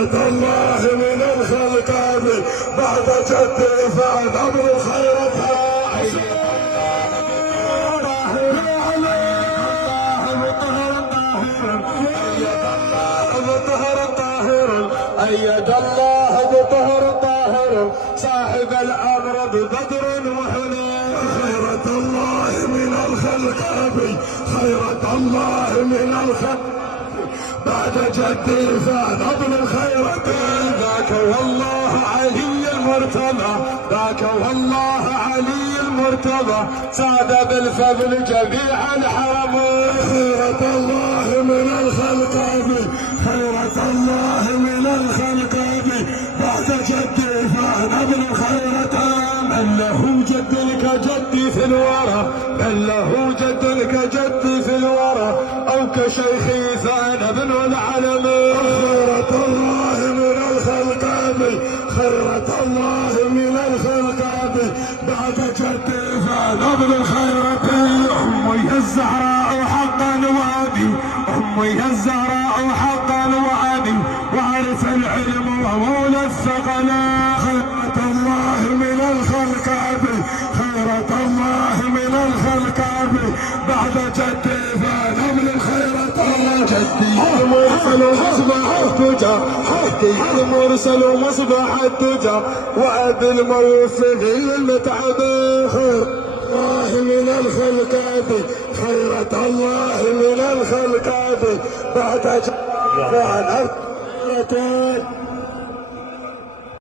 خيرة الله من الخلق بعد جد فنبر خيرتها. أيد الله بطهر طاهر صاحب الأمر ببدر وحنين. خيرة الله من الخلق أبي خيرة الله من الخلق بعد جدي فنبل الخيرتين. ذاك والله علي المرتضى ذاك والله علي المرتضى ساد بالفضل جميع الحرمين. خيرة الله من الخلق أبي خيرة الله من الخلق أبي بعد جدي فنبل الخيرتين. من له جد كجدي في الورى من له جد كجدي في الورى أو كشيخي ثان بن العالمين. خيرة الله من الخلق أبي خيرة الله من الخلق أبي بعد جدي فنبل الخيرتين. أمي الزهراء حقا وادي أمي الزهراء حقا وادي وعرف العلم ومولى الثقلين. خيرة الله من الخلق أبي خيرة الله من الخلق أبي بعد جدي فنبل الخيرتين. جدي المرسل مصباح الدجى جدي المرسل مصباح الدجى وأبي الموفق المتعبين. الله من الخلق أبي خيرة الله من الخلق أبي بعد جدي فنبل الخيرتين.